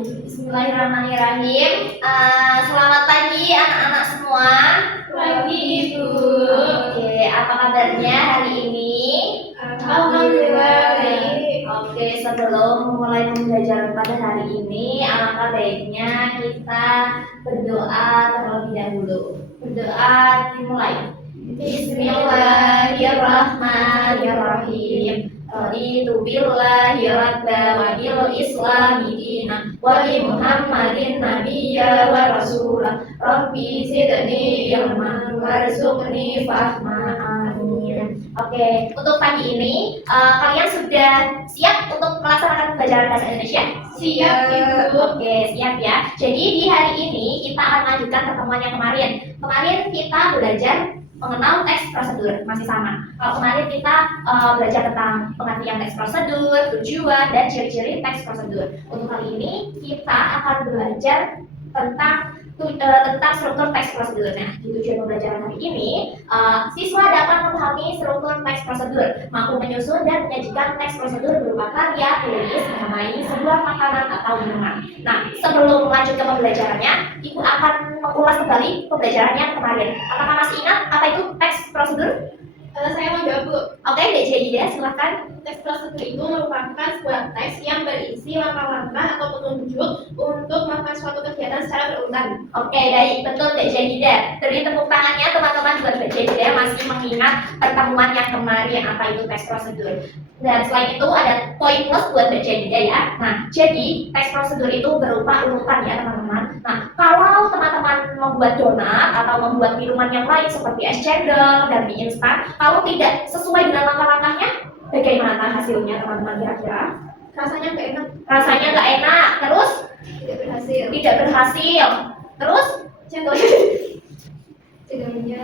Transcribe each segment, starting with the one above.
Bismillahirrahmanirrahim. Selamat pagi anak-anak semua. Pagi Ibu. Oke, apa kabarnya hari ini? Alhamdulillah baik. Oke, sebelum mulai pembelajaran pada hari ini, alangkah baiknya kita berdoa terlebih dahulu. Berdoa dimulai. Bismillahirrahmanirrahim. Raditu billahi rabba wa bil islami dina wa bi Muhammadin nabiyya wa rasulah. Rabbi zidni ilman warzuqni fahma. Amin. Oke, untuk pagi ini kalian sudah siap untuk melaksanakan pembelajaran bahasa Indonesia? Siap Ibu. Oke, siap ya. Jadi di hari ini kita akan lanjutkan pertemuan yang kemarin. Kemarin kita belajar mengenal teks prosedur, masih sama. Kalau kemarin kita belajar tentang pengertian teks prosedur, tujuan, dan ciri-ciri teks prosedur. Untuk kali ini kita akan belajar tentang struktur teks prosedur. Nah, di tujuan pembelajaran hari ini, siswa dapat memahami struktur teks prosedur, mampu menyusun dan menyajikan teks prosedur berupa karya tulis mengenai sebuah makanan atau minuman. Nah, sebelum lanjut ke pembelajarannya, Ibu akan mengulas kembali pembelajarannya kemarin. Apakah masih ingat apa itu teks prosedur? Saya mau jawab Bu. Oke, Dek Jadida, silahkan. Teks prosedur itu merupakan sebuah teks yang berisi langkah-langkah atau petunjuk untuk melakukan suatu kegiatan secara berurutan. Oke, baik, betul Dek Jadida. Beri tepuk tangannya teman-teman buat Dek Jadida masih mengingat pertemuan yang kemarin apa itu teks prosedur. Dan selain itu ada poin plus buat Dek Jadida ya. Nah, jadi teks prosedur itu berupa urutan ya teman-teman. Nah, kalau teman-teman membuat donat atau membuat minuman yang lain seperti es cendol dan mie instan, kalau tidak sesuai dengan langkah-langkahnya, bagaimana hasilnya teman-teman kira-kira? Rasanya nggak enak. Rasanya nggak enak, terus Tidak berhasil. tidak berhasil, terus Cendol. Cendolnya.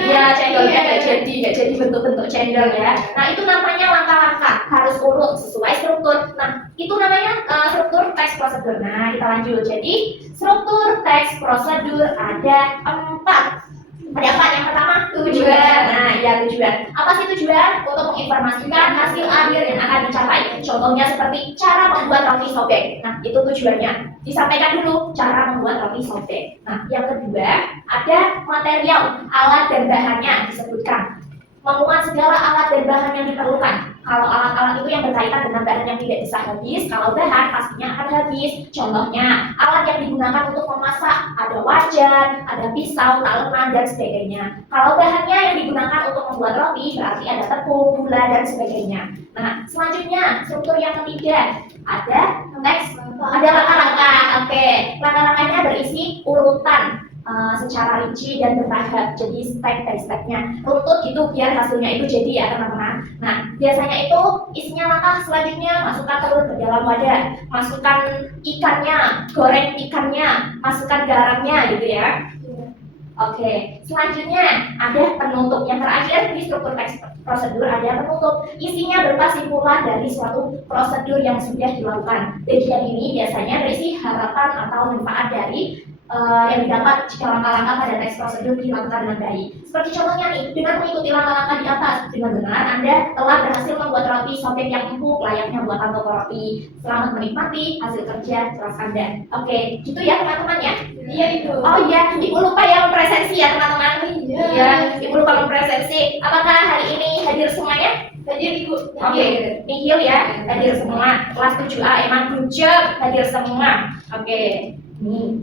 Iya, cendolnya nggak jadi bentuk-bentuk cendol ya. Nah, itu namanya langkah-langkah, harus urut sesuai struktur. Nah, itu namanya struktur teks prosedur. Nah, kita lanjut. Jadi struktur teks prosedur ada 4. Ada apa? Yang pertama tujuan. Nah, ya tujuan. Apa sih tujuan? Untuk menginformasikan hasil akhir yang akan dicapai. Contohnya seperti cara membuat roti sobek. Nah, itu tujuannya. Disampaikan dulu cara membuat roti sobek. Nah, yang kedua ada material, alat dan bahannya disebutkan. Memuat segala alat dan bahan yang diperlukan. Kalau alat-alat itu yang berkaitan dengan bahan yang tidak bisa habis, kalau bahan pastinya akan habis. Contohnya, alat yang digunakan untuk memasak, ada wajan, ada pisau, talenan, dan sebagainya. Kalau bahannya yang digunakan untuk membuat roti, berarti ada tepung, gula, dan sebagainya. Nah, selanjutnya, struktur yang ketiga, ada teks, ada langkah-langkah. Oke, langkah-langkahnya berisi urutan secara rinci dan bertahap, jadi step by stepnya runtut gitu biar hasilnya itu jadi ya teman-teman. Nah, biasanya itu isinya langkah selanjutnya, masukkan telur ke dalam wadah, masukkan ikannya, goreng ikannya, masukkan garamnya gitu ya. Oke, selanjutnya ada penutup. Yang terakhir di struktur teks prosedur ada penutup. Isinya berupa simpulan dari suatu prosedur yang sudah dilakukan. Bagian ini biasanya berisi harapan atau manfaat dari yang didapat jika langkah-langkah pada teks prosedur dilakukan dengan baik. Seperti contohnya nih, dengan mengikuti langkah-langkah di atas, dengan benar Anda telah berhasil membuat roti sobek yang empuk layaknya buatan toko roti. Selamat menikmati hasil kerja keras Anda. Oke, gitu ya teman-teman ya. Iya Ibu. Oh iya, Ibu lupa ya mempresensi ya teman-teman. Iya. Ibu lupa mempresensi. Apakah hari ini hadir semuanya? Hadir Ibu. Oke, nihil ya, hadir semua. Kelas 7A emang good job, hadir semua. Oke, nih.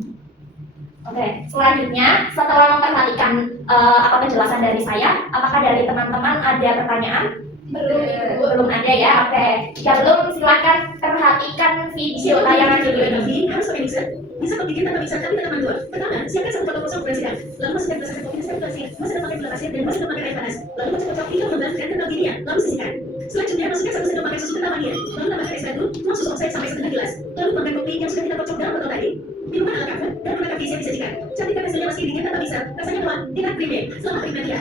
Oke, selanjutnya setelah memperhatikan apa penjelasan dari saya, apakah dari teman-teman ada pertanyaan? Belum ada ya. Oke, jika belum silakan perhatikan video tayangan video ini. Harus pakai mixer. Bisa bikin tanpa mixer tapi dengan manual. Pertama, siapkan satu potong kosong bersihkan. Lalu masukkan gelas kopi dan pasir. Masukkan pakai gula pasir dan masukkan pakai air panas. Lalu kocok-kocok hingga mengembang dan kental dirinya. Lalu sisihkan. Selanjutnya masukkan 1 sendok makan susu kental vanila. Lalu tambahkan es batu, tuang susu oxide sampai setengah gelas. Lalu tuangkan kopi yang sudah kita kocok dalam botol tadi. Minuman ala kafe dan menggunakan vis yang disajikan. Cantikkan hasilnya meski dingin tanpa bisa. Rasanya kuat, enak premium. Selamat menikmati ya.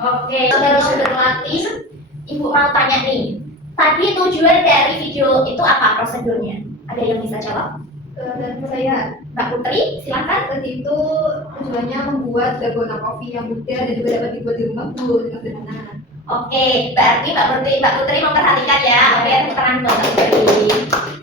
Oke, saudara-saudara latih, Ibu mau tanya nih. Tadi tujuan dari video itu apa prosedurnya? Ada yang bisa jawab? Dan saya Mbak Putri, silakan. tadi itu tujuannya membuat dalgona kopi yang mudah dan juga dapat dibuat di rumah Bu dengan sederhana. Oke, berarti Mbak Putri memperhatikan ya. Oke, tepuk tangan untuk Mbak Putri.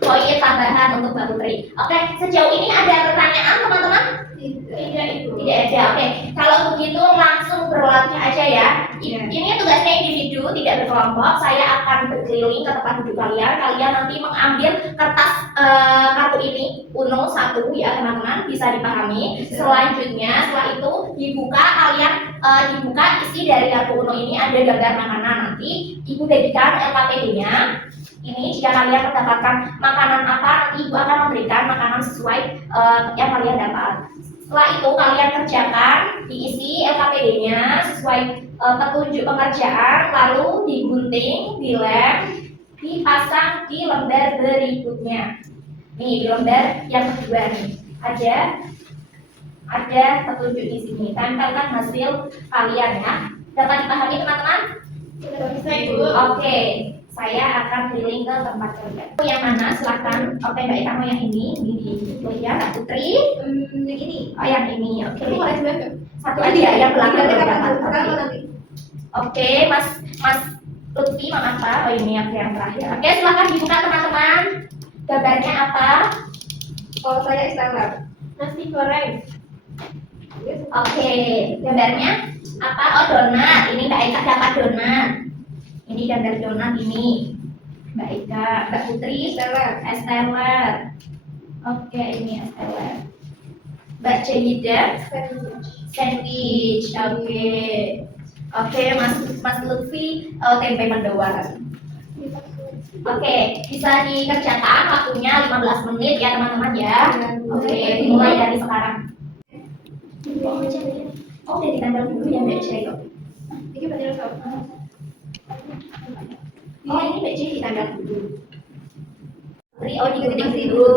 Poin tambahan untuk Mbak Putri. Oke, sejauh ini ada pertanyaan teman-teman? Tidak Ibu. Tidak ada. Oke, kalau begitu langsung berlatih aja ya. Iya. Ini tugasnya individu, tidak berkelompok. Saya akan berkeliling ke tempat duduk kalian. Kalian nanti mengambil kertas kartu ini, Uno 1 ya teman-teman, bisa dipahami. Selanjutnya, setelah itu dibuka kalian dibuka isi dari kartu Uno ini ada gambar makanan. Nanti Ibu bagikan LKPD-nya. Ini jika kalian mendapatkan makanan apa, nanti Ibu akan memberikan makanan sesuai yang kalian dapat. Setelah itu kalian kerjakan, diisi LKPD-nya sesuai petunjuk pengerjaan, lalu digunting, dilem, dipasang di lembar berikutnya. Nih di lembar yang kedua nih ada petunjuk di sini. Tempelkan hasil kalian ya. Dapat dipahami teman-teman? Sudah bisa Ibu. Oke, saya akan keliling ke tempat kerja. Yang mana? Silakan. Oke, Mbak Ika mau yang ini ya, Mbak Putri. Yang ini. Oh, yang ini. Oke. Kamu boleh juga nggak? Satu aja yang belakang. Sekarang nanti. Oke, Mas Lutfi, apa? Oh ini yang terakhir. Oke, silakan dibuka teman-teman. Gambarnya apa? Kalau saya istilah nasi goreng. Oke, gambarnya apa? Oh donat. Ini Mbak Ika dapat donat. Ini gambar donat ini. Mbak Ika, Mbak Putri, Esteller. Oke, ini Esteller. Mbak Jahida, sandwich. Oke, Mas Lutfi, tempe mendoan. Oke, bisa dikerjakan waktunya 15 menit ya teman-teman ya. Oke, dimulai dari sekarang. Oh, udah ditambah dulu ya Mbak J. Ini berarti harus apa? Oh, ini Mbak J ditambah dulu. Oh, digunting dulu.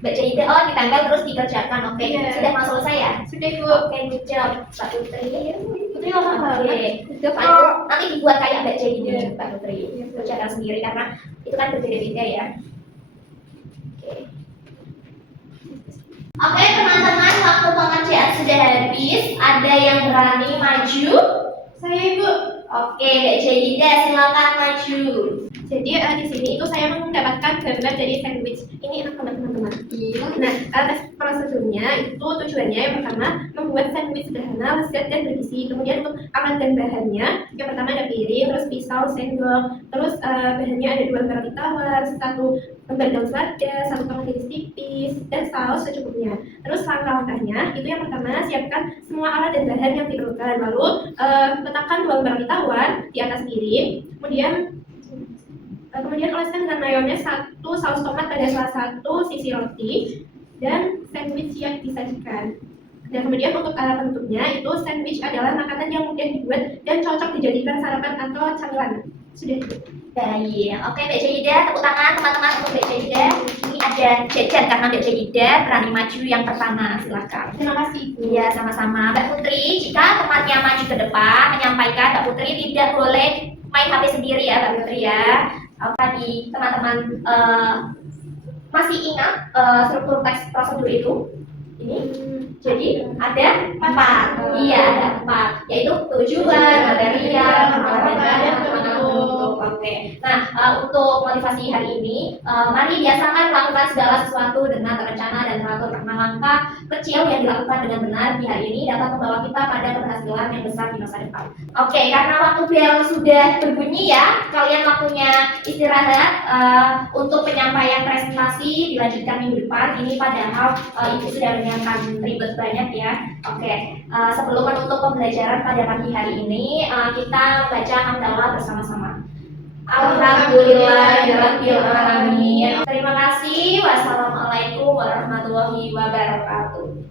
Mbak J, oh ditambah terus dikerjakan. Oke, Iya. sudah mau selesai ya? Sudah Ibu. Oke, good job, Mbak Putri. Putri lama banget. Nanti dibuat kayak Mbak J ini, Mbak Putri. Kerjakan sendiri karena itu kan berbeda-beda ya. Oke teman-teman, waktu pengerjaan sudah habis. Ada yang berani maju? Saya Ibu. Oke, Mbak Jahida silakan maju. Jadi di sini itu saya mendapatkan gambar dari sandwich. Ini enak banget teman-teman. Nah, tes prosedurnya itu tujuannya yang pertama membuat sandwich sederhana, lezat dan bergizi. Kemudian untuk alat dan bahannya, yang pertama ada piring, terus pisau, sendok, terus bahannya ada 2 lembar roti tawar, 1 lembar daun selada, 1 tomat iris tipis, dan saus secukupnya. Terus langkah-langkahnya itu yang pertama siapkan semua alat dan bahan yang diperlukan. Lalu letakkan 2 lembar roti tawar di atas piring. Kemudian oleskan dengan mayones 1 saus tomat pada salah satu sisi roti dan sandwich siap disajikan. Dan kemudian untuk alat penutupnya itu sandwich adalah makanan yang mudah dibuat dan cocok dijadikan sarapan atau camilan. Sudah. Baik, oke Mbak Jahida, tepuk tangan teman-teman untuk Mbak Jahida. Ini ada jajan karena Mbak Jahida berani maju yang pertama, silakan. Terima kasih Ibu. Iya, sama-sama. Mbak Putri, jika temannya maju ke depan, menyampaikan Mbak Putri tidak boleh main HP sendiri ya Mbak Putri ya. Tadi teman-teman masih ingat struktur teks prosedur itu? Ini jadi ada 4. Iya, ada 4, yaitu tujuan, material, dan penutup. Oke. Nah, untuk motivasi hari ini, mari biasakan lakukan segala sesuatu dengan terencana dan teratur karena langkah kecil yang dilakukan dengan benar di hari ini dapat membawa kita pada keberhasilan yang besar di masa depan. Oke, karena waktu bel sudah berbunyi ya, kalian waktunya istirahat untuk penyampaian presentasi dilanjutkan minggu depan. Ini padahal Ibu sudah menyiapkan ribet banyak ya. Oke, sebelum menutup pembelajaran pada pagi hari ini, kita baca hamdalah bersama-sama. Alhamdulillahirabbil alamin. Terima kasih. Wassalamualaikum warahmatullahi wabarakatuh.